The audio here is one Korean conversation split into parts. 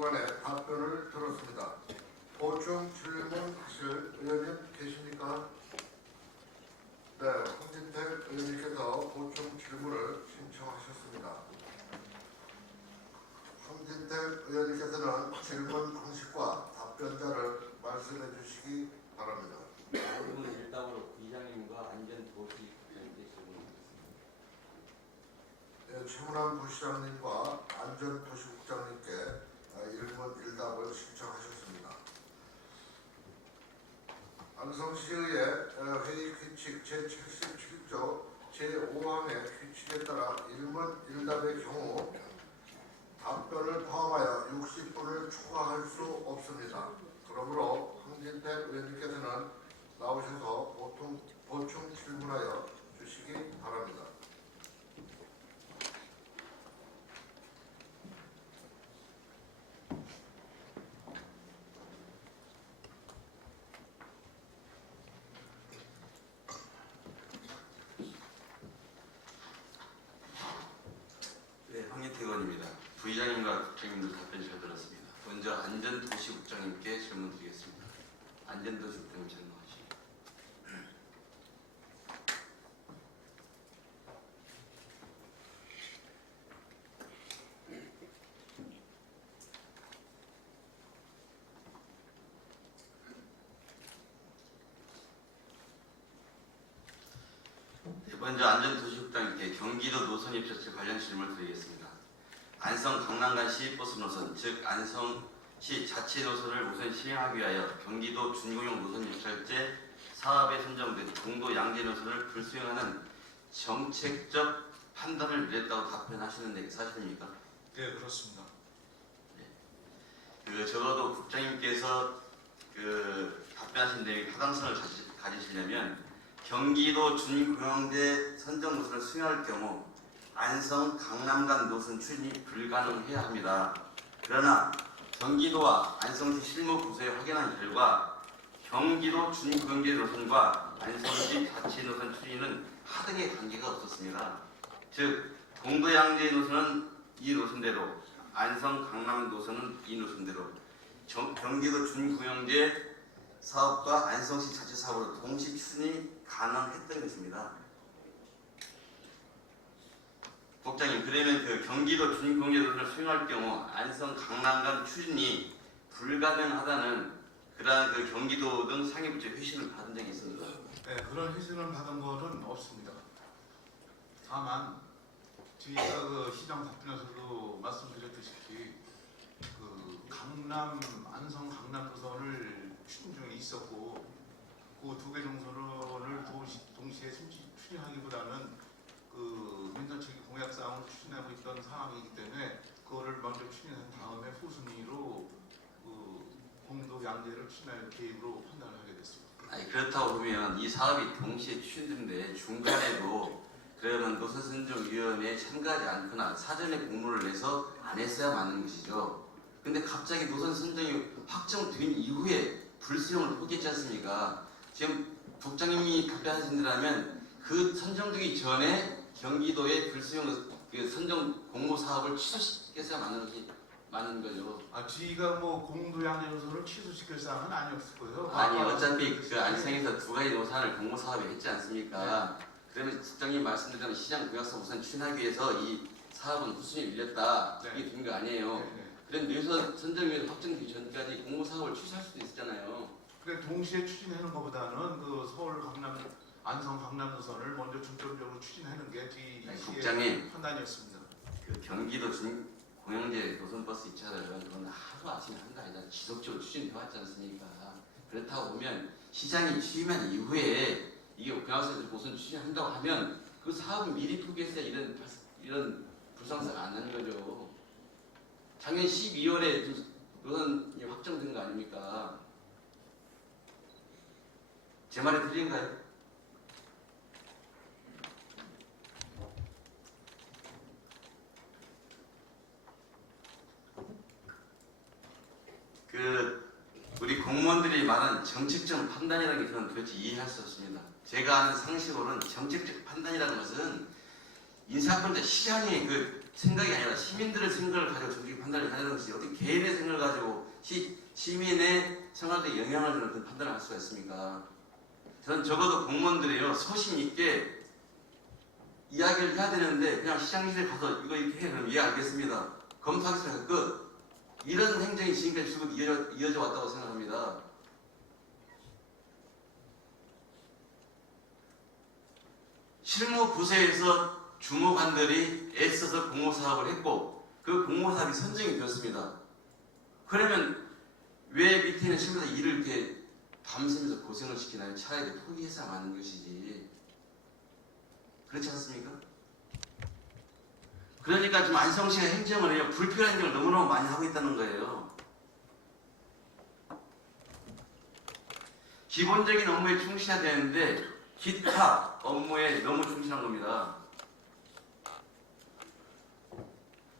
기관의 답변을 들었습니다. 보충 질문하실 의원님 계십니까? 네, 홍진택 의원님께서 보충 질문을 신청하셨습니다. 홍진택 의원님께서는 질문 방식과 답변자를 말씀해 주시기 바랍니다. 질문 일답으로 부의장님과 안전도시국장님께 질문드리겠습니다. 네, 최문환 부시장님과 안전도시국장님께 일문 일답을 신청하셨습니다. 안성시의회 회의 규칙 제77조 제5항의 규칙에 따라 일문 일답의 경우 답변을 포함하여 60분을 초과할 수 없습니다. 그러므로 황진택 의원님께서는 나오셔서 보충 질문하여 주시기 바랍니다. 네, 황인택 의원입니다. 부의장님과 국장님들 답변 잘 들었습니다. 먼저 안전도시국장님께 질문드리겠습니다. 안전도시국장님 질문하시죠. 네, 먼저 안전도시국장님께 경기도 노선 입찰제 관련 질문을 드리겠습니다. 안성 강남간 시외버스 노선, 즉 안성시 자치 노선을 우선 시행하기 위하여 경기도 준공용 노선 입찰제 사업에 선정된 공도 양재 노선을 불수행하는 정책적 판단을 내렸다고 답변하시는데 사실입니까? 네, 그렇습니다. 적어도 국장님께서 답변하신 내용이 타당성을 가지시려면 경기도 준공영제 선정 노선을 수행할 경우 안성 강남간 노선 추진이 불가능해야 합니다. 그러나 경기도와 안성시 실무 부서에 확인한 결과 경기도 준공영제 노선과 안성시 자치 노선 추진은 하등의 관계가 없었습니다. 즉 동도양재 노선은 이 노선대로, 안성 강남 노선은 이 노선대로 경기도 준공영제 사업과 안성시 자치 사업으로 동시 추진이 가능했던 것입니다. 국장님, 그러면 경기도 준공영제 노선을 수행할 경우 안성 강남간 추진이 불가능하다는 그러한 경기도 등 상위부처 회신을 받은 적이 있습니다. 네, 그런 회신을 받은 거는 없습니다. 다만 저희가 시장 답변에서도 말씀드렸듯이 안성 강남 노선을 추진 중에 있었고 그 두 개 정선을 동시에 추진하기보다는 민정체계 공약사항을 추진하고 있던 상황이기 때문에 그거를 먼저 추진한 다음에 후순위로 공도 양재를 추진할 계획으로 판단을 하게 됐습니다. 아니, 그렇다고 보면 이 사업이 동시에 추진되는데 중간에도 그러면 노선선정위원회에 참가하지 않거나 사전에 공모를 내서 안 했어야 맞는 것이죠. 근데 갑자기 노선선정이 확정된 이후에 불수용을 포기했지 않습니까? 지금 국장님이 답변하신다면 그 선정되기 전에 경기도의 불수용 선정 공모 사업을 취소시켰어야 맞는 거죠. 저희가 공도 양재 노선을 취소시킬 사항은 아니었고요. 아니, 어차피 안성에서 두 가지 노선을 공모 사업에 했지 않습니까? 네. 그러면 국장님 말씀드린 시장 구약서 우선 추진하기 위해서 이 사업은 후순위 밀렸다. 네. 이게 된 거 아니에요. 네. 그럼 노선 선정위에서 확정되기 전까지 공모 사업을 취소할 수도 있었잖아요. 그래 동시에 추진하는 것보다는 서울 강남 안성 강남 노선을 먼저 중점적으로 추진하는 게 국장님. 판단이었습니다. 경기도 공영제 노선버스 입찰을 그건 하루 아침에 한 거 아니라 지속적으로 추진해 왔지 않습니까? 그렇다고 보면 시장이 취임한 이후에 이게 공약서에서 우선 추진한다고 하면 그 사업은 미리 포기했어야 이런 불상사가 안 나는 거죠. 작년 12월에 노선이 확정된 거 아닙니까? 제 말이 틀린가요? 우리 공무원들이 말하는 정책적 판단이라는 게 저는 도대체 이해할 수 없습니다. 제가 아는 상식으로는 정책적 판단이라는 것은 인사권자 시장의 생각이 아니라 시민들의 생각을 가지고 정책 판단을 하는 것이 어떻게 개인의 생각을 가지고 시민의 생활에 영향을 주는 그런 판단을 할 수가 있습니까? 저는 적어도 공무원들이요 소신 있게 이야기를 해야 되는데 그냥 시장실에 가서 이거 이렇게 해 그럼 예 알겠습니다. 검토하겠습니다. 끝. 이런 행정이 지금까지 쭉 이어져 왔다고 생각합니다. 실무 부서에서 주무관들이 애써서 공모사업을 했고 그 공모사업이 선정이 되었습니다. 그러면 왜 밑에 있는 실무자 일을 이렇게 밤새면서 고생을 시키나요? 차라리 포기해서 마는 것이지. 그렇지 않습니까? 그러니까 지금 안성시가 행정을 해요. 불필요한 행정을 너무너무 많이 하고 있다는 거예요. 기본적인 업무에 충실해야 되는데 기타 업무에 너무 충실한 겁니다.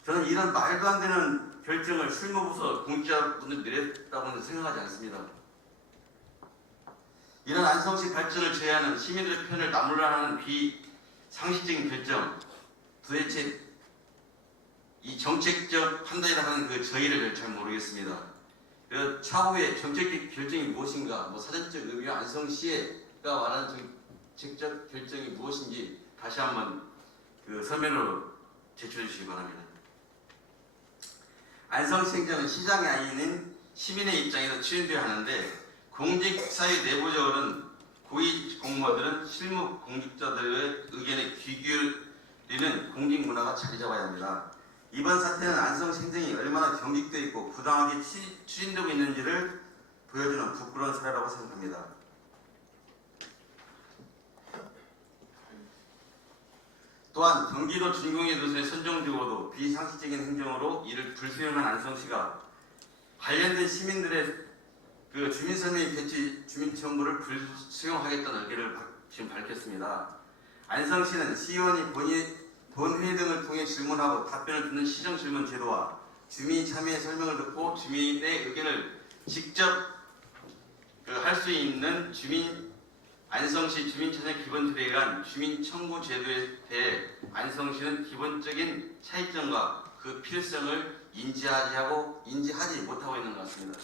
저는 이런 말도 안 되는 결정을 실무부서 공직자분들이 내렸다고는 생각하지 않습니다. 이런 안성시 발전을 제외하는 시민들의 편을 나무라는 비상식적인 결정, 도대체 이 정책적 판단이라고 하는 그 저희를 잘 모르겠습니다. 그 차후에 정책적 결정이 무엇인가, 뭐 사전적 의미와 안성시가 말하는 정책적 결정이 무엇인지 다시 한번 그 서면으로 제출해 주시기 바랍니다. 안성시 행정은 시장이 아닌 시민의 입장에서 추진되어야 하는데 공직사회 내부적으로는 고위 공무원들은 실무 공직자들의 의견에 귀 기울이는 공직 문화가 자리 잡아야 합니다. 이번 사태는 안성시 행정이 얼마나 경직되어 있고 부당하게 추진되고 있는지를 보여주는 부끄러운 사례라고 생각합니다. 또한 경기도 준공의 노선에 선정적으로도 비상식적인 행정으로 이를 불수행한 안성시가 관련된 시민들의 그 주민설명 개최 주민청구를 불수용하겠다는 의견을 지금 밝혔습니다. 안성시는 시의원이 본회의 등을 통해 질문하고 답변을 듣는 시정질문 제도와 주민 참여의 설명을 듣고 주민의 의견을 직접 할 수 있는 안성시 주민참여 기본틀에 의한 주민청구 제도에 대해 안성시는 기본적인 차이점과 그 필요성을 인지하지 못하고 있는 것 같습니다.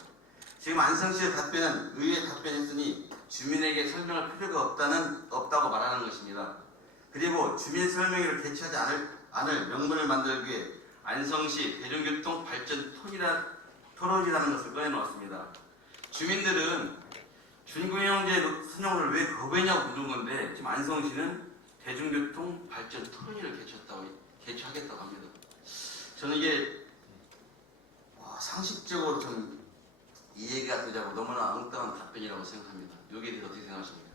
지금 안성시의 답변은 의회 답변했으니 주민에게 설명할 필요가 없다고 말하는 것입니다. 그리고 주민 설명회를 개최하지 않을 명분을 만들기 위해 안성시 대중교통 발전 토론이라는 것을 꺼내놓았습니다. 주민들은 준공영제 선용을 왜 거부했냐고 묻는 건데 지금 안성시는 대중교통 발전 토론회를 개최하겠다고 합니다. 저는 이게 상식적으로 좀 이해가 되자고 너무나 엉뚱한 답변이라고 생각합니다. 여기에 대해서 어떻게 생각하십니까?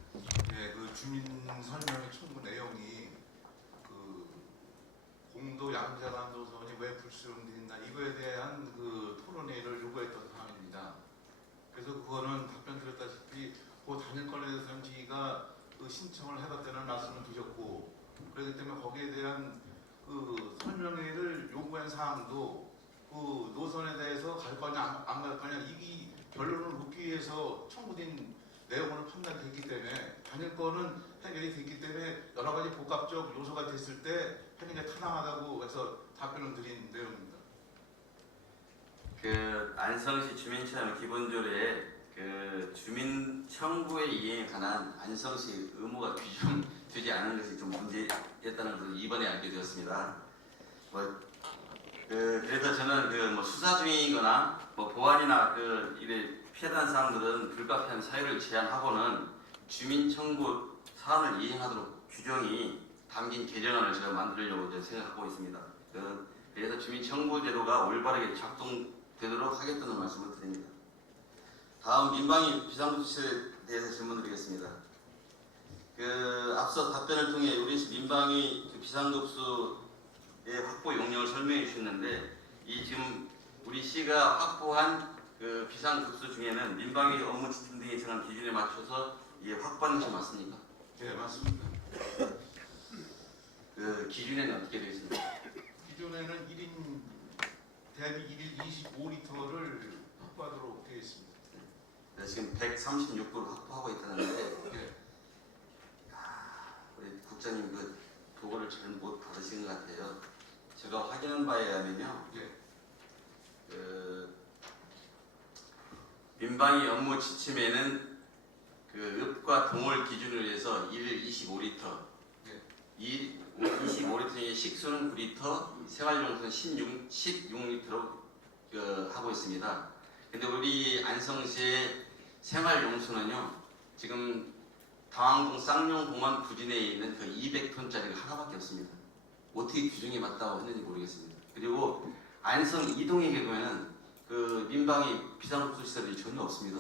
네, 그 주민 설명회 청구 내용이 그 공도 양자간 노선이 왜 불수용된다 이거에 대한 그 토론회를 요구했던 사항입니다. 그래서 그거는 답변 드렸다시피 그 단일권에 대해서는 저희가 그 신청을 해봤다는 말씀을 드렸고 그렇기 때문에 거기에 대한 그 설명회를 요구한 사항도 그 노선에 대해서 갈 거냐 안 갈 거냐 이 결론을 묻기 위해서 청구된 내용으로 판단됐기 때문에 단일권은 해결이 됐기 때문에 여러 가지 복합적 요소가 됐을 때 해결이 타당하다고 해서 답변을 드린 내용입니다. 그 안성시 주민참여 기본조례에 그 주민 청구의 이행에 관한 안성시 의무가 규정되지 않은 것이 좀 문제였다는 것을 이번에 알게 되었습니다. 그래서 저는 뭐 수사 중이거나 뭐 보안이나 이래 피해단 사항들은 불가피한 사유를 제한하고는 주민 청구 사안을 이행하도록 규정이 담긴 개정안을 제가 만들려고 생각하고 있습니다. 그래서 주민 청구 제도가 올바르게 작동되도록 하겠다는 말씀을 드립니다. 다음 민방위 비상급수에 대해서 질문드리겠습니다. 앞서 답변을 통해 우리 민방위 비상급수의 확보 용역을 설명해 주셨는데 지금 우리 시가 확보한 그 비상급수 중에는 민방위 업무 지침 등에 정한 기준에 맞춰서 확보하는 것이 맞습니까? 네, 맞습니다. 그 기준에는 어떻게 되어 있습니까? 기존에는 1인 대비 1일 25리터를 확보하도록 되어 있습니다. 지금 136구를 확보하고 있다는데 네. 우리 국장님 그 보고를 잘 못 받으신 것 같아요. 제가 확인한 바에 의하면요. 예. 그 민방위 업무 지침에는 그 읍과 동을 기준으로 해서 1일 25리터, 예. 25리터 중에 식수는 9리터, 생활용수는 16리터로 하고 있습니다. 근데 우리 안성시의 생활용수는요, 지금 당황동 쌍용공원 부진에 있는 그 200톤짜리가 하나밖에 없습니다. 어떻게 규정에 맞다고 했는지 모르겠습니다. 그리고 안성 이동의 경우에는 그 민방위 비상급수 시설이 전혀 없습니다.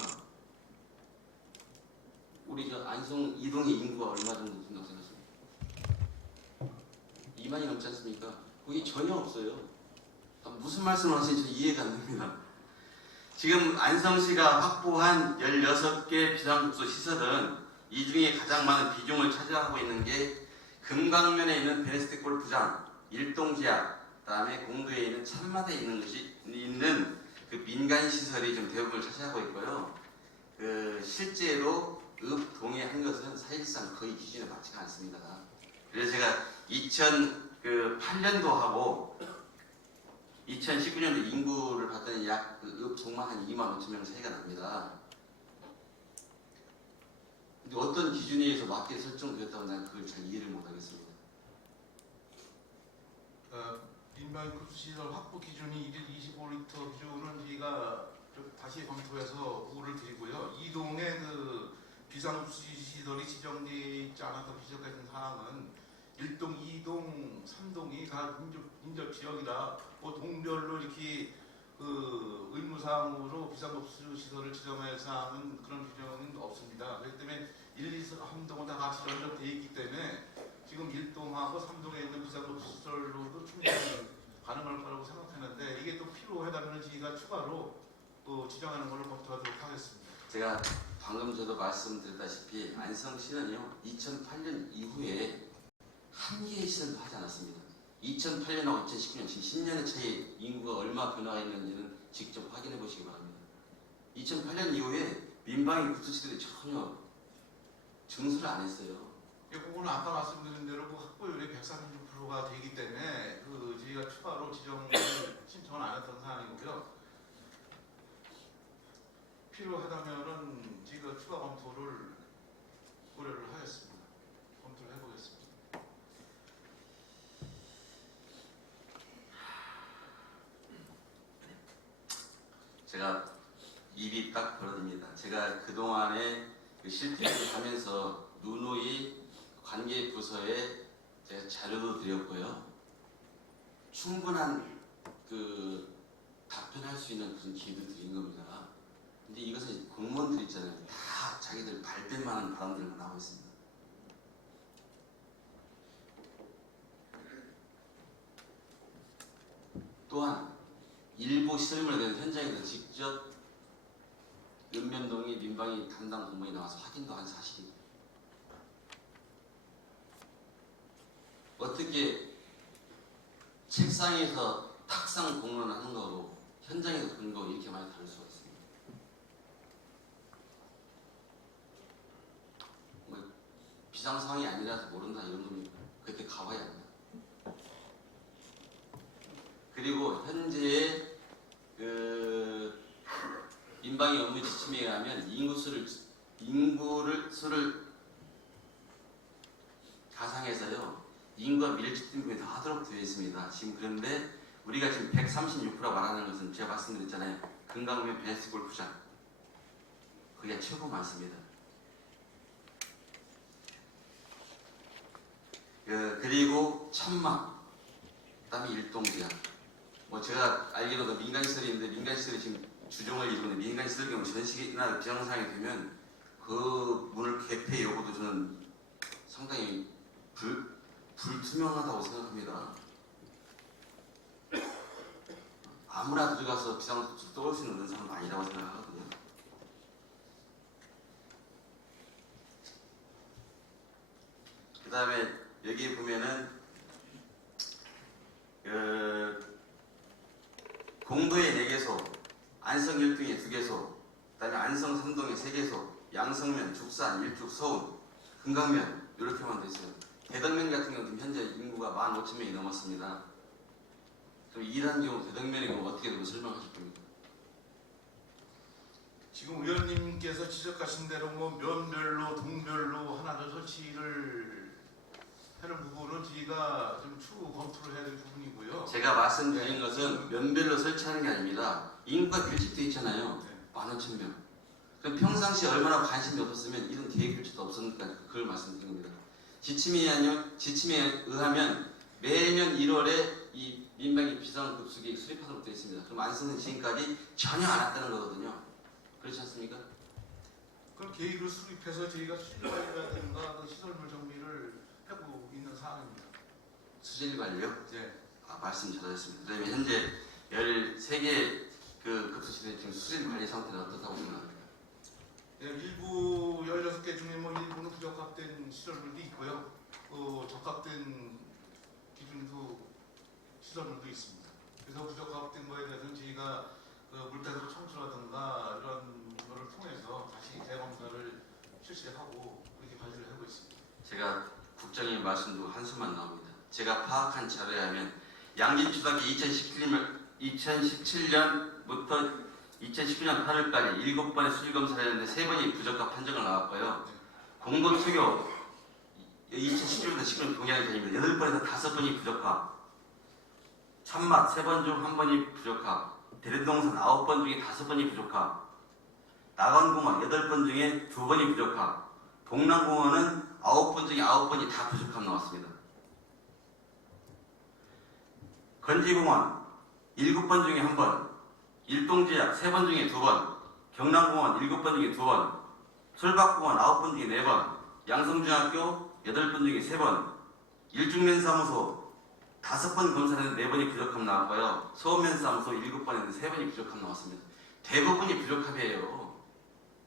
우리 저 안성 이동의 인구가 얼마 정도 된다고 생각하십니까? 2만이 넘지 않습니까? 거기 전혀 없어요. 무슨 말씀을 하시는지 이해가 안 됩니다. 지금 안성시가 확보한 16개 비상급수 시설은 이 중에 가장 많은 비중을 차지하고 있는 게 금강면에 있는 베네스트 골프장, 일동제약, 그다음에 공도에 있는 참마대에 있는 그 민간 시설이 좀 대부분을 차지하고 있고요. 그 실제로 읍동에 한 것은 사실상 거의 기준에 맞지가 않습니다. 그래서 제가 2008년도하고 2019년도 인구를 봤더니 약읍 동만 한 2만 5천 명 차이가 납니다. 근데 어떤 기준에 의해서 맞게 설정되었다고 나는 그걸 잘 이해를 못하겠습니다. 민방위 급수시설 확보 기준이 1일 25리터 기준은 저희가 다시 검토해서 보고를 드리고요. 이동의 그 비상급수시설이 지정되어 있지 않았던 비정적인 사항은 1동, 2동, 3동이 다 인접지역이다. 뭐 동별로 이렇게 그 의무사항으로 비상급수시설을 지정할 사항은 그런 규정은 없습니다. 그렇기 때문에 1, 2, 3동은 다 같이 연접되어 있기 때문에 지금 1동하고 3동에 있는 비상급수시설로도 충분히 가능할 거라고 생각하는데 이게 또 필요하다면 저희가 추가로 또 지정하는 걸로 검토하도록 하겠습니다. 제가 방금 저도 말씀드렸다시피 안성시는요 2008년 이후에 한 개의 시설도 하지 않았습니다. 2008년하고 2019년 지금 10년의 차이 인구가 얼마 변화가 있는지는 직접 확인해 보시기 바랍니다. 2008년 이후에 민방위 급수시설이 전혀 증설을 안 했어요. 이 부분은 아까 말씀드린 대로 그 확보율이 136%가 되기 때문에 그 저희가 추가로 지정을 신청을 안 했던 사항이고요. 필요하다면은 저희가 추가 검토를 고려를 하겠습니다. 검토를 해보겠습니다. 제가 입이 딱 벌어집니다. 제가 그동안에 그 실태를 하면서 누누이 관계 부서에 제가 자료도 드렸고요. 충분한 그 답변할 수 있는 그런 기회도 드린 겁니다. 근데 이것은 공무원들 있잖아요. 다 자기들 발뺌만 하는 바람들만 나오고 있습니다. 또한 일부 시설물에 대한 현장에서 직접 읍면동의 민방위 담당 공무원이 나와서 확인도 한 사실입니다. 어떻게 책상에서 탁상 공론을 하는 거고 현장에서 그런 거 이렇게 많이 다를 수가 있습니다. 뭐 비상 상황이 아니라서 모른다 이런 겁니까? 그때 가봐야 합니다. 그리고 현재의 그 민방위 업무 지침에 의하면 인구를 수를 가상해서요 인구가 밀집된 부분에 더 하도록 되어 있습니다. 지금 그런데 우리가 지금 136% 말하는 것은 제가 말씀드렸잖아요. 금강면 베네스트 골프장 그게 최고 많습니다. 그리고 천막, 그다음에 일동제약. 뭐 제가 알기로도 민간시설이 있는데 민간시설이 지금 주종을 이루는데 민간시설 경우 전시나 비정상이 되면 그 문을 개폐 여부도 저는 상당히 불투명하다고 생각합니다. 아무나 들어가서 비상급수 떠올 수 있는 사람은 아니라고 생각하거든요. 그 다음에 여기 보면은 공도에 4개소, 안성 1등에 2개소, 그 다음에 안성 3동에 3개소, 양성면, 죽산, 일죽, 서운, 금강면 이렇게만 돼 있어요. 대덕면 같은 경우는 현재 인구가 15,000명이 넘었습니다. 그럼 이러한 경우 대등면의 경우 어떻게 되면 설명하실 겁니까? 지금 의원님께서 지적하신 대로 뭐 면별로 동별로 하나를 설치를 하는 부분은 저희가 좀 추후 검토를 해야 될 부분이고요. 제가 말씀드린 것은 면별로 설치하는 게 아닙니다. 인구가 밀집되어 있잖아요. 네. 15,000명. 그럼 평상시에 얼마나 관심이 없었으면 이런 계획 교체도 없었을까 그걸 말씀드립니다. 지침에 의하면 매년 1월에 이 민방위 비상급수기 수립하도록 되어 있습니다. 그럼 안 쓰는 지금까지 전혀 안 왔다는 거거든요. 그렇지 않습니까? 그럼 계획을 수립해서 저희가 수질관리라든가 그 시설물 정비를 하고 있는 상황입니다. 수질 관리요? 네. 말씀 잘하셨습니다. 그다음에 현재 13개 그 급수시대 지금 수질 관리 상태는 어떻다고 생각합니까? 네, 일부 16개 중에 뭐 일부는 부적합된 시설물도 있고요. 적합된 기준도 시설물도 있습니다. 그래서 부적합된 거에 대해서는 저희가 물태도 청소라든가 이런 거를 통해서 다시 재검사를 실시하고 그렇게 관리를 하고 있습니다. 제가 국장님 말씀도 한숨만 나옵니다. 제가 파악한 자료에 하면 양진초등학교 2017년부터 2019년 8월까지 7번의 수질검사를 했는데 3번이 부적합 판정을 나왔고요. 공동수교 2017년부터 지금 동의하는 편입니다. 8번에서 5번이 부적합. 참맛 3번 중 1번이 부적합. 대림동산 9번 중에 5번이 부적합. 낙원공원 8번 중에 2번이 부적합. 동남공원은 9번 중에 9번이 다 부적합 나왔습니다. 건지공원 7번 중에 1번, 일동제약 3번 중에 2번, 경남공원 7번 중에 2번, 솔박공원 9번 중에 4번, 양성중학교 8번 중에 3번, 일중면사무소 5번 검사했는데 4번이 부적합 나왔고요. 서울면사무소 7번인데 3번이 부적합 나왔습니다. 대부분이 부적합이에요.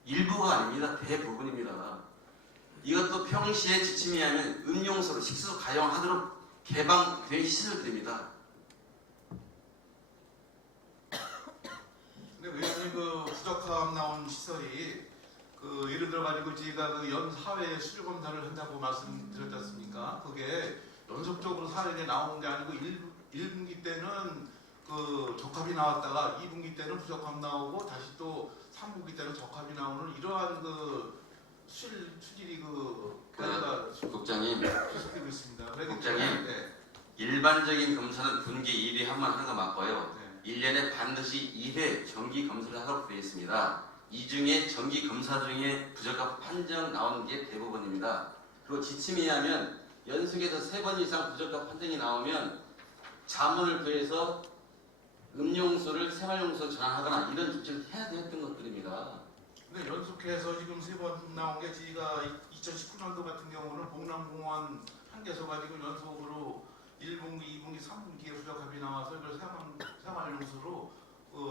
일부가 아닙니다. 대부분입니다. 이것도 평시에 지침에 의하면 음용소로 식수 가용하도록 개방된 시설들입니다. 근데 의원님 그 부적합 나온 시설이 예를 들어 가지고 저희가 연 4회 수질 검사를 한다고 말씀드렸지 않습니까? 그게 연속적으로 4회에 나온 게 아니고 1분기 때는 적합이 나왔다가 2분기 때는 부적합 나오고 다시 또 3분기 때는 적합이 나오는 이러한 수질이 관리가 국장님, 계속되고 있습니다. 국장님. 네. 일반적인 검사는 분기 1회 한 번 하는 거 맞고요. 네. 1년에 반드시 2회 정기 검사를 하도록 되어 있습니다. 이 중에 정기 검사 중에 부적합 판정 나오는 게 대부분입니다. 그리고 지침에 의하면 연속해서 3번 이상 부적합 판정이 나오면 자문을 구해서 음용소를 생활용소로 전환하거나 이런 조치를 해야 되었던 것들입니다. 근데 연속해서 지금 3번 나온 게 저희가 2019년도 같은 경우는 봉남공원 한 개서 가지고 연속으로 1분기, 2분기, 3분기에 부적합이 나와서 이걸 생활용수로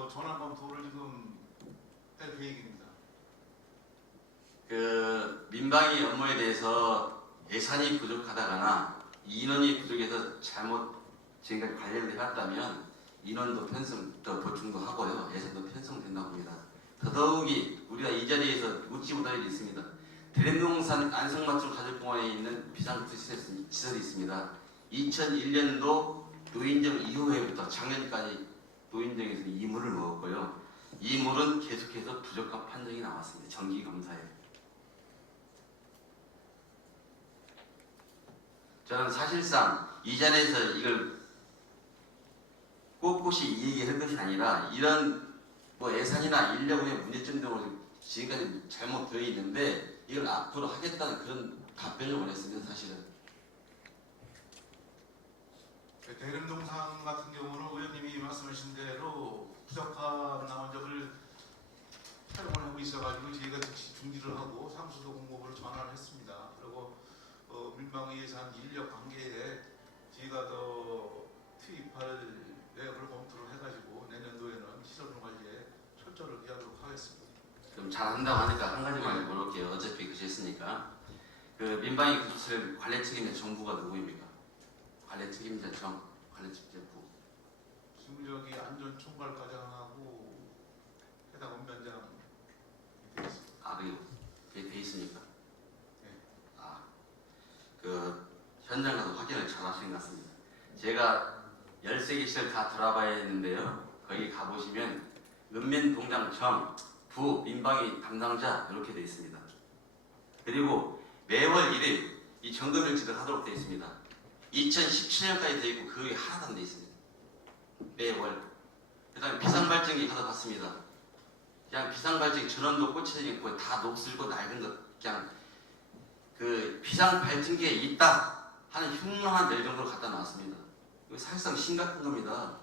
전환 검토를 지금 할 계획입니다. 그 민방위 업무에 대해서 예산이 부족하다거나 인원이 부족해서 잘못 지금까지 관리를 해왔다면 인원도 더 보충도 하고요. 예산도 편성된다고 봅니다. 더더욱이 우리가 이 자리에서 묻지 못할 일이 있습니다. 대림동산 안성맞춤 가족공원에 있는 비상급수 시설이 있습니다. 2001년도 노인정 이후에부터 작년까지 노인정에서 이물을 먹었고요. 이 물은 계속해서 부적합 판정이 나왔습니다. 정기검사에. 저는 사실상 이 자리에서 이걸 꼿꼿이 이 얘기할 것이 아니라 이런 예산이나 인력의 문제점 등으로 지금까지 잘못되어 있는데 이걸 앞으로 하겠다는 그런 답변을 원했습니다. 사실은. 대림동산 같은 경우는 의원님이 말씀하신 대로 부적합 나온 적을 촬영을 하고 있어가지고 저희가 즉시 중지를 하고 상수도 공급으로 전환을 했습니다. 그리고 민방위 예산 인력 관계에 저희가 더 투입할 내역을 검토를 해가지고 내년도에는 시설물 관리에 철저를 기하도록 하겠습니다. 그럼 잘한다고 하니까 한 가지만 물어볼게요. 어차피 그렇게 했으니까. 그 민방위 급수를 관리 책임자 정부가 누구입니까? 관리 책임자 관리 책임자부. 지금 저기 안전총괄과장하고 해당 원변장이 되어 있습니다. 그게 돼 있습니까? 네. 그 현장 가서 확인을 잘 하신 것 같습니다. 제가 13 13개 시설 다 돌아봐야 했는데요. 거기 가보시면 읍면동장청 부 민방위 담당자 이렇게 되어 있습니다. 그리고 매월 1일 이 점검을 지도하도록 되어 있습니다. 2017년까지 되어 있고 그 외에 하나도 안 되어 있습니다. 매월. 그 다음에 비상발전기 가져갔습니다. 그냥 비상발전기 전원도 꽂혀져 있고 다 녹슬고 낡은 것 그냥 그 비상발전기에 있다 하는 흉흉한 낼 정도로 갖다 놨습니다. 이거 사실상 심각한 겁니다.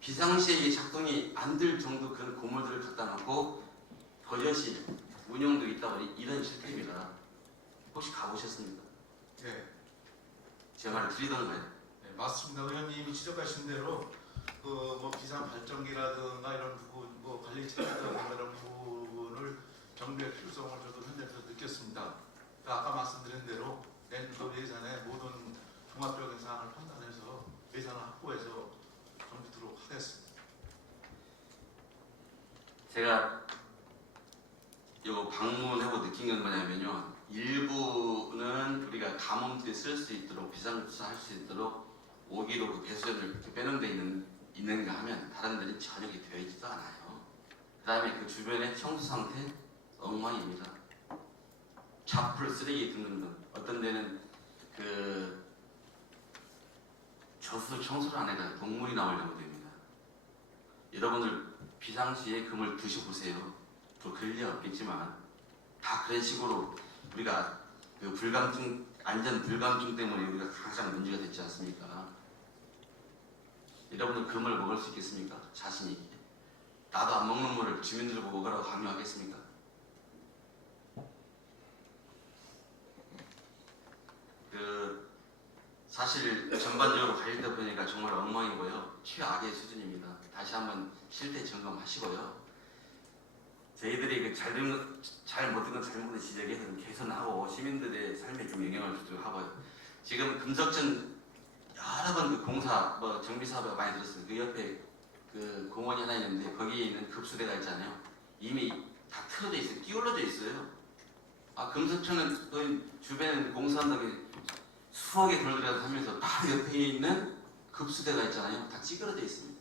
비상시에 이게 작동이 안 될 정도 그런 고물들을 갖다 놓고 버젓이 운영도 있다고 이런 실태입니다. 혹시 가보셨습니까? 네. 제 말을 들리던가요? 네, 맞습니다. 의원님이 지적하신 대로 그 뭐 비상 발전기라든가 이런 부분, 뭐 관리 체계라든가 이런 부분을 정비의 필요성을 저도 현장에서 느꼈습니다. 그러니까 아까 말씀드린 대로 내년도 예산에 모든 종합적인 사안을 판단해서 예산을 확보해서 정비토록 하겠습니다. 제가 이거 방문하고 느낀 건 뭐냐면요. 일부는 우리가 가뭄때 쓸 수 있도록 비상구차 할 수 있도록 5기로 그 배수전을 이렇게 빼놓은 데 있는가 하면 다른 데는 전혀 되어 있지도 않아요. 그 다음에 그 주변의 청소 상태 엉망입니다. 잡풀 쓰레기 등등등. 어떤 데는 그 저수 청소를 안 해가지고 동물이 나올 정도입니다. 여러분들 비상시에 금을 드셔보세요. 또 그럴 리 없겠지만 다 그런 식으로 우리가 그 불감증 안전 불감증 때문에 우리가 가장 문제가 됐지 않습니까? 여러분들 금을 먹을 수 있겠습니까? 자신 있게. 나도 안 먹는 물을 주민들 보고 먹으라고 강요하겠습니까? 그 사실 전반적으로 관리다 보니까 정말 엉망이고요. 최악의 수준입니다. 다시 한번 실태 점검하시고요. 저희들이 그 잘못된 건 잘못된 지적해서 개선하고 시민들의 삶에 좀 영향을 주도록 하고요. 지금 금석천 여러 번 그 공사 뭐 정비 사업을 많이 들었어요. 그 옆에 그 공원이 하나 있는데 거기에 있는 급수대가 있잖아요. 이미 다 틀어져 있어요. 끼울러져 있어요. 아 금석천은 거의 주변 공사한다고 수억의 돌들여서 하면서 바로 옆에 있는 급수대가 있잖아요. 다 찌그러져 있습니다.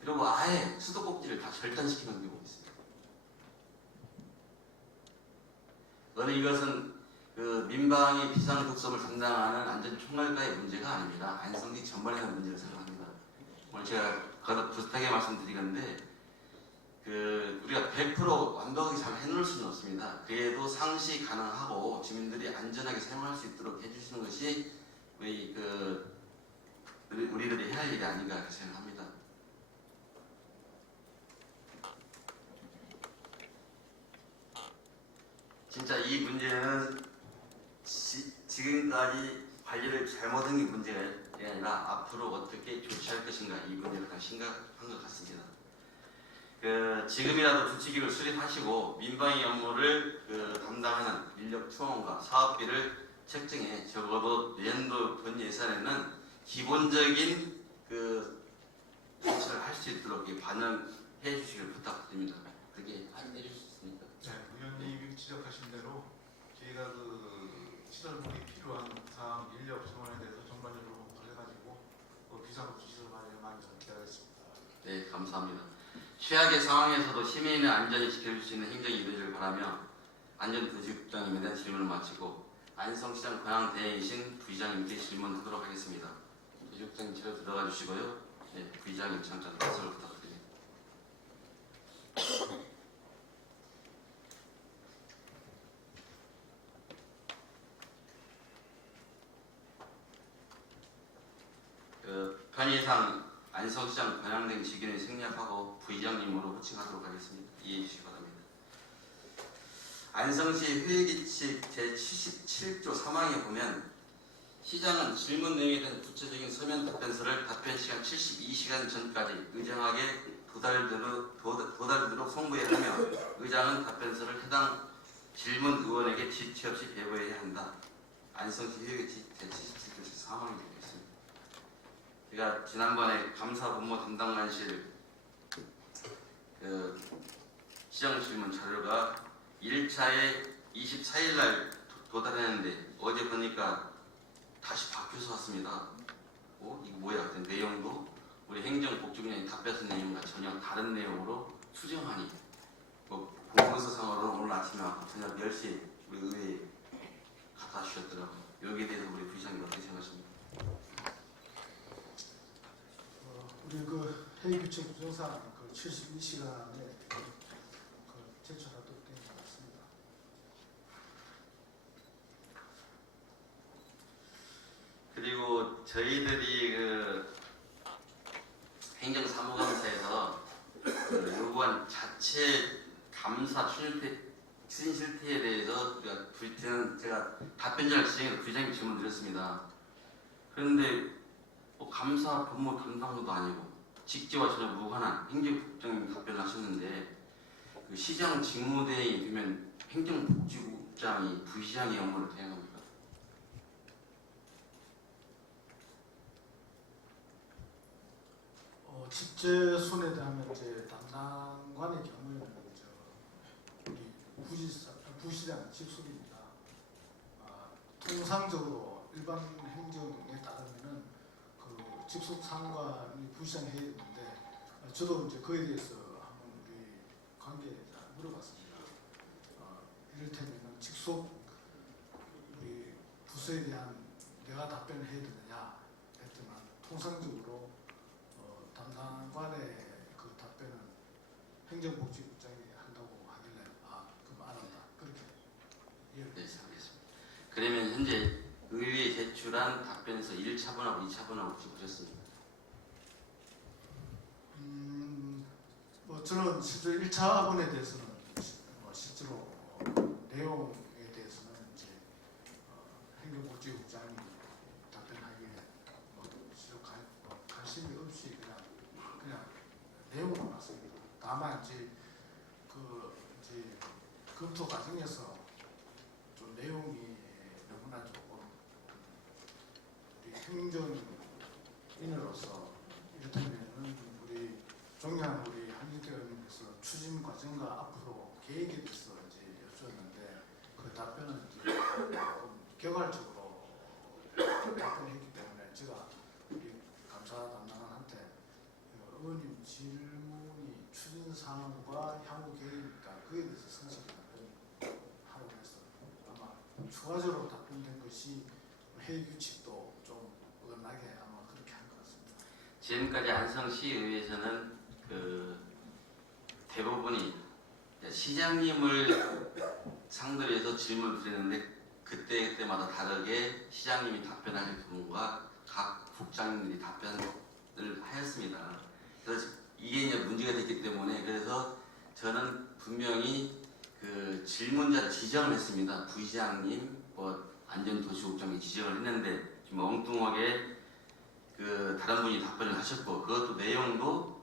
그리고 아예 수도꼭지를 다 절단시키는 경우가 있습니다. 저는 이것은 그 민방위 비상급섭을 담당하는 안전총괄과의 문제가 아닙니다. 안성시 전반의 문제를 생각합니다. 오늘 제가 거듭 부탁하게 말씀드리건데 그 우리가 100% 완벽하게 잘 해놓을 수는 없습니다. 그래도 상시 가능하고 주민들이 안전하게 사용할 수 있도록 해주시는 것이 우리들이 해야 할 일이 아닌가 그렇게 생각합니다. 진짜 이 문제는 지금까지 관리를 잘못한 게 문제가 아니라 앞으로 어떻게 조치할 것인가 이 문제가 가장 심각한 것 같습니다. 그 지금이라도 주치기를 수립하시고 민방위 업무를 담당하는 인력 투혼과 사업비를 책정해 적어도 내년도 본 예산에는 기본적인 조치를 할 수 있도록 반영해 주시길 부탁드립니다. 그렇게 해 주실 수 있습니까? 네, 의원님이 지적하신 대로 저희가 그 시설물이 필요한 사항, 인력 지원에 대해서 전반적으로 검토를 해가지고 비상급수 시설 마련을 많이 기대하겠습니다. 네, 감사합니다. 최악의 상황에서도 시민의 안전을 지켜줄 수 있는 행정이 이루어지길 바라며 안전부지국장님에 대한 질문을 마치고 안성시장 권한대행이신 부의장님께 질문하도록 하겠습니다. 부지국장님 자료 들어가 주시고요. 네, 부의장님 잠깐 해설을 부탁드립니다. 편의상 안성시장 권한대행 직위를 생략하고 부의장님으로 호칭하도록 하겠습니다. 이해해 주시기 바랍니다. 안성시 회계규칙 제77조 3항에 보면 시장은 질문 내용에 대한 구체적인 서면 답변서를 답변 시간 72시간 전까지 의장에게 도달되도록 송부해야 하며 의장은 답변서를 해당 질문 의원에게 지체 없이 배부해야 한다. 안성시 회계규칙 제77조 3항에 되어 있습니다. 제가 지난번에 감사본부 담당관실 시장 질문 자료가 1차에 24일 날 도달했는데 어제 보니까 다시 바뀌어서 왔습니다. 이거 뭐야? 그랬더니 내용도 우리 행정복지부장이 답변한 내용과 전혀 다른 내용으로 수정하니 공문서상으로는 오늘 아침에 왔고 저녁 10시에 우리 의회에 갖다 주셨더라고요. 여기에 대해서 우리 부시장님 어떻게 생각하십니까? 우리 그 회의규칙 조정상 그 72시간에 제출하도록 된 것 같습니다. 그리고 저희들이 그 행정사무감사에서 그 요구한 자체 감사 추진 실태에 대해서 제가 답변자를 지정해서 부장님 질문 드렸습니다. 그런데 감사 법무 담당도 아니고 직제와 전혀 무관한 행정국장님 답변을 하셨는데 그 시장 직무대행이 되면 행정복지국장이 부시장의 업무를 대행합니까? 직제 손에 대하면 이제 담당관의 경우에는 우리 부시장 직속입니다. 통상적으로 일반 행정에 따르면은 그 직속 상관이 부시장 해야 되는데 저도 이제 그에 대해서 한번 우리 관계자 물어봤습니다. 이를테면 직속 우리 부서에 대한 내가 답변을 해야 되느냐 했더만 통상적으로 담당관의 그 답변은 행정복지국장이 한다고 하길래 그럼 알았다 그렇게 이해를 네, 알겠습니다. 그러면 현재 의회에 제출한 답변에서 1차분하고 2차분하고 혹시 보셨습니까? 저는 실제 1차분에 대해서는 실제로 내용에 대해서는 이제 행정복지국장이 답변하기에 관심이 없이 그냥 내용으로 봤습니다. 다만 이제 검토 과정에서 좀 내용이 너무나 조금 우리 행정인으로서 이를테면은 우리 종양 우리 한진태 의원님께서 추진 과정과 앞으로 계획에 대해서 이제 여쭈었는데 그 답변은 이제 조금 개괄적으로 답변했기 때문에 제가 우리 감사 담당관한테 의원님 질문이 추진 사항과 향후 계획이니까 그에 대해서 성실히 답변하라고 해서 아마 추가적으로 답변된 것이 회의 규칙도 좀 어긋나게 아마 그렇게 한 것 같습니다. 지금까지 안성시의회에서는 그 대부분이 시장님을 상대로 해서 질문을 드렸는데 그때마다 다르게 시장님이 답변하실 부분과 각 국장님들이 답변을 하였습니다. 그래서 이게 이제 문제가 됐기 때문에 그래서 저는 분명히 그 질문자를 지정을 했습니다. 부시장님, 안전도시국장이 지정을 했는데 좀 엉뚱하게 그 다른 분이 답변을 하셨고 그것도 내용도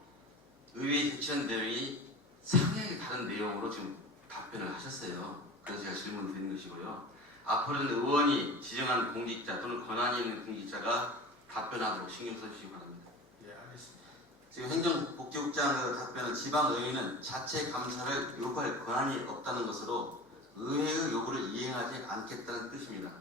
의회에 제출한 내용이 상당히 다른 내용으로 지금 답변을 하셨어요. 그래서 제가 질문 드린 것이고요. 앞으로는 의원이 지정한 공직자 또는 권한이 있는 공직자가 답변하도록 신경 써주시기 바랍니다. 예, 알겠습니다. 지금 행정복지국장 답변은 지방의회는 자체 감사를 요구할 권한이 없다는 것으로 의회의 요구를 이행하지 않겠다는 뜻입니다.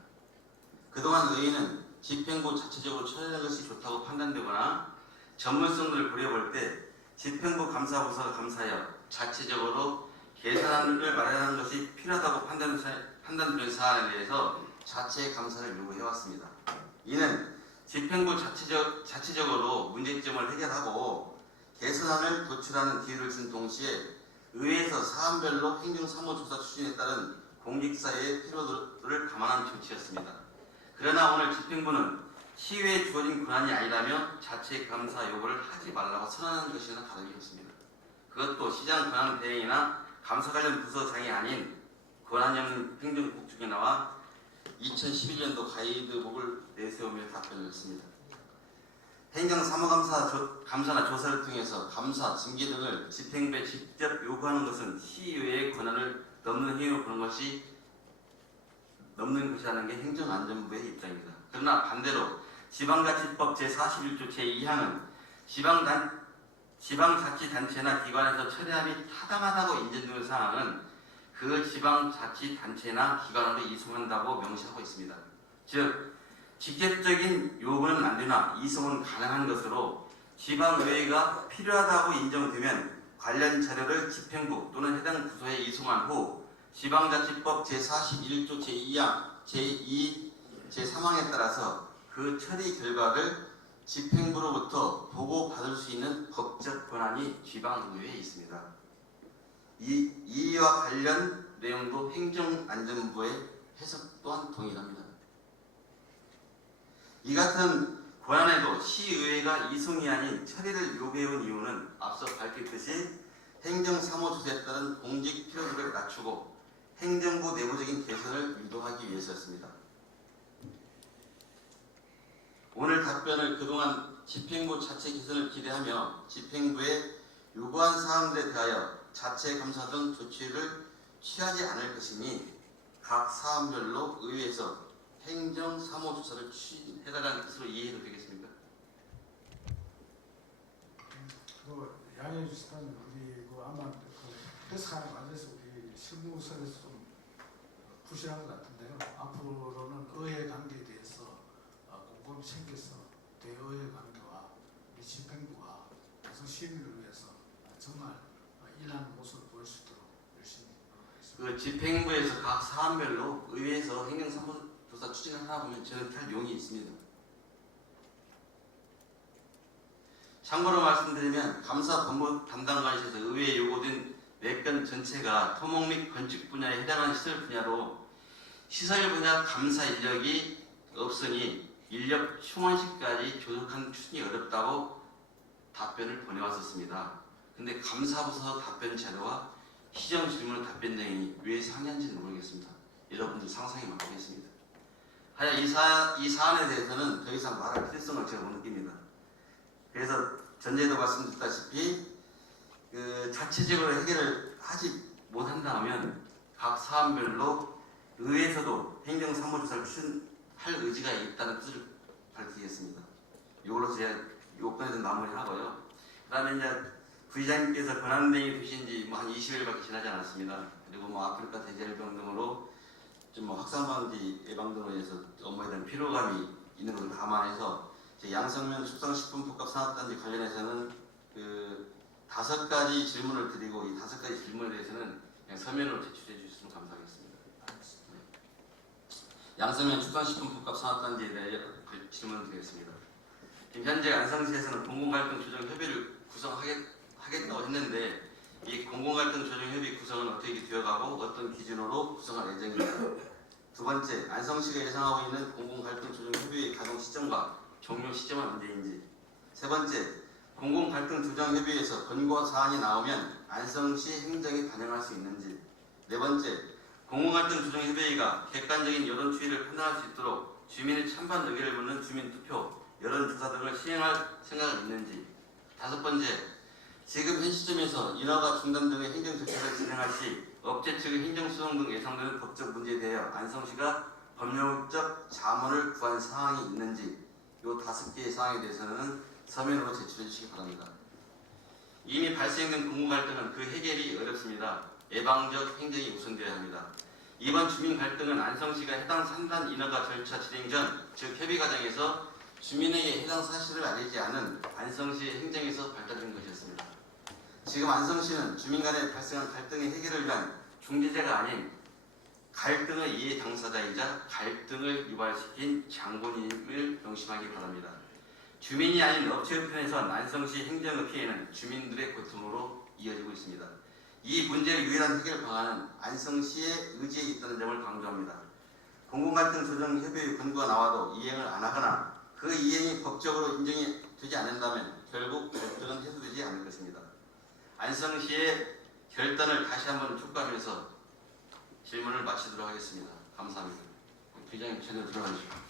그동안 의회는 집행부 자체적으로 처리하는 것이 좋다고 판단되거나 전문성을 고려볼 때 집행부 감사부서가 감사하여 자체적으로 계산안을 마련하는 것이 필요하다고 판단되는 사안에 대해서 자체 감사를 요구해왔습니다. 이는 집행부 자체적으로 문제점을 해결하고 개선안을 도출하는 기회를 준 동시에 의회에서 사안별로 행정사무조사 추진에 따른 공직사회의 필요도를 감안한 조치였습니다. 그러나 오늘 집행부는 시의회에 주어진 권한이 아니라며 자체 감사 요구를 하지 말라고 선언하는 것이나 다름이 없습니다. 그것도 시장 권한 대행이나 감사 관련 부서장이 아닌 권한이 없는 행정국중에 나와 2011년도 가이드북을 내세우며 답변을 했습니다. 행정사무감사나 조사를 통해서 감사, 징계 등을 집행부에 직접 요구하는 것은 시의회의 권한을 넘는 행위로 보는 것이라는 게 행정안전부의 입장입니다. 그러나 반대로 지방자치법 제41조 제2항은 지방자치단체나 기관에서 처리함이 타당하다고 인정되는 사항은 그 지방자치단체나 기관으로 이송한다고 명시하고 있습니다. 즉 직접적인 요구는 안 되나 이송은 가능한 것으로 지방의회가 필요하다고 인정되면 관련 자료를 집행부 또는 해당 부서에 이송한 후 지방자치법 제41조 제2항, 제2, 제3항에 따라서 그 처리 결과를 집행부로부터 보고받을 수 있는 법적 권한이 지방의회에 있습니다. 이와 관련 내용도 행정안전부의 해석 또한 동일합니다. 이 같은 권한에도 시의회가 이송이 아닌 처리를 요구해온 이유는 앞서 밝혔듯이 행정사무조사에 따른 공직 피로도를 낮추고 행정부 내부적인 개선을 유도하기 위해서였습니다. 오늘 답변을 그동안 집행부 자체 개선을 기대하며 집행부에 요구한 사항들에 대하여 자체 감사 등 조치를 취하지 않을 것이니 각 사안별로 의회에서 행정사무조사를 추진해달라는 뜻으로 이해해도 되겠습니까? 양해해 주시면 우리 아마 해석하는 과정에서 우리 실무선에서 좀 부실한 것 같은데요. 앞으로는 의회 관계에 대해서 꼼꼼히 챙겨서 대의회 관계와 우리 집행부가 양성 시민을 위해서 정말 일하는 모습을 보일 수 있도록 열심히 노력하겠습니다. 그 집행부에서 각 사안별로 의회에서 행정사무조사 추진을 하다 보면 저는 할 용이 있습니다. 참고로 말씀드리면 감사 법무 담당관에서 의회에 요구된 4건 전체가 토목 및 건축 분야에 해당하는 시설 분야로 시설 분야 감사 인력이 없으니 인력 충원시까지 조속한 추진이 어렵다고 답변을 보내왔었습니다. 근데 감사부서 답변 자료와 시정 질문 답변 내용이 왜 상이한지는 모르겠습니다. 여러분들 상상에 맡기겠습니다. 하여 이 사안에 대해서는 더 이상 말할 필요성을 제가 못 느낍니다. 그래서 전에도 말씀드렸다시피 자체적으로 해결을 하지 못한다면 각 사안별로 의회에서도 행정사무조사를 추진할 의지가 있다는 뜻을 밝히겠습니다. 이걸로 제가 요건에 대해서 마무리하고요. 그 다음에 이제 부의장님께서 권한대행이 되신 지 한 20일밖에 지나지 않았습니다. 그리고 아프리카 대재해병 등으로 좀 확산방지 예방 등으로 해서 업무에 대한 피로감이 있는 것을 감안해서 양성면 축산식품복합 산업단지 관련해서는 5가지 질문을 드리고 이 5가지 질문에 대해서는 그냥 서면으로 제출해 주셨으면 감사하겠습니다. 양성면 축산식품복합 산업단지에 대해 질문을 드리겠습니다. 지금 현재 안성시에서는 공공갈등 조정 협의를 구성하겠다고 했는데 이 공공갈등 조정 협의 구성은 어떻게 되어가고 어떤 기준으로 구성할 예정입니까? 두 번째, 안성시가 예상하고 있는 공공갈등 조정 협의의 가동 시점과 종료 시점은 언제인지. 세 번째, 공공갈등 조정 협의에서 권고 사안이 나오면 안성시 행정에 반영할 수 있는지. 네 번째, 공공갈등 조정 협의회가 객관적인 여론 추이를 판단할 수 있도록 주민의 찬반 의견을 묻는 주민투표, 여론조사 등을 시행할 생각은 있는지. 다섯 번째, 지금 현 시점에서 인허가 중단 등의 행정 절차를 진행할 시 업체 측의 행정소송 등 예상되는 법적 문제에 대하여 안성시가 법률적 자문을 구한 사항이 있는지 이 5개의 사항에 대해서는 서면으로 제출해 주시기 바랍니다. 이미 발생된 공공갈등은 그 해결이 어렵습니다. 예방적 행정이 우선되어야 합니다. 이번 주민 갈등은 안성시가 해당 산단 인허가 절차 진행 전, 즉 협의 과정에서 주민에게 해당 사실을 알리지 않은 안성시의 행정에서 발달된 것이었습니다. 지금 안성시는 주민 간에 발생한 갈등의 해결을 위한 중재자가 아닌 갈등의 이해 당사자이자 갈등을 유발시킨 장본인을 명심하기 바랍니다. 주민이 아닌 업체 편에선 안성시 행정의 피해는 주민들의 고통으로 이어지고 있습니다. 이 문제의 유일한 해결 방안은 안성시의 의지에 있다는 점을 강조합니다. 공공갈등 조정 협의의 권고가 나와도 이행을 안 하거나 그 이행이 법적으로 인정이 되지 않는다면 결국 갈등은 해소되지 않을 것입니다. 안성시의 결단을 다시 한번 촉구하면서 질문을 마치도록 하겠습니다. 감사합니다. 부의장님 제대로 들어가주시고.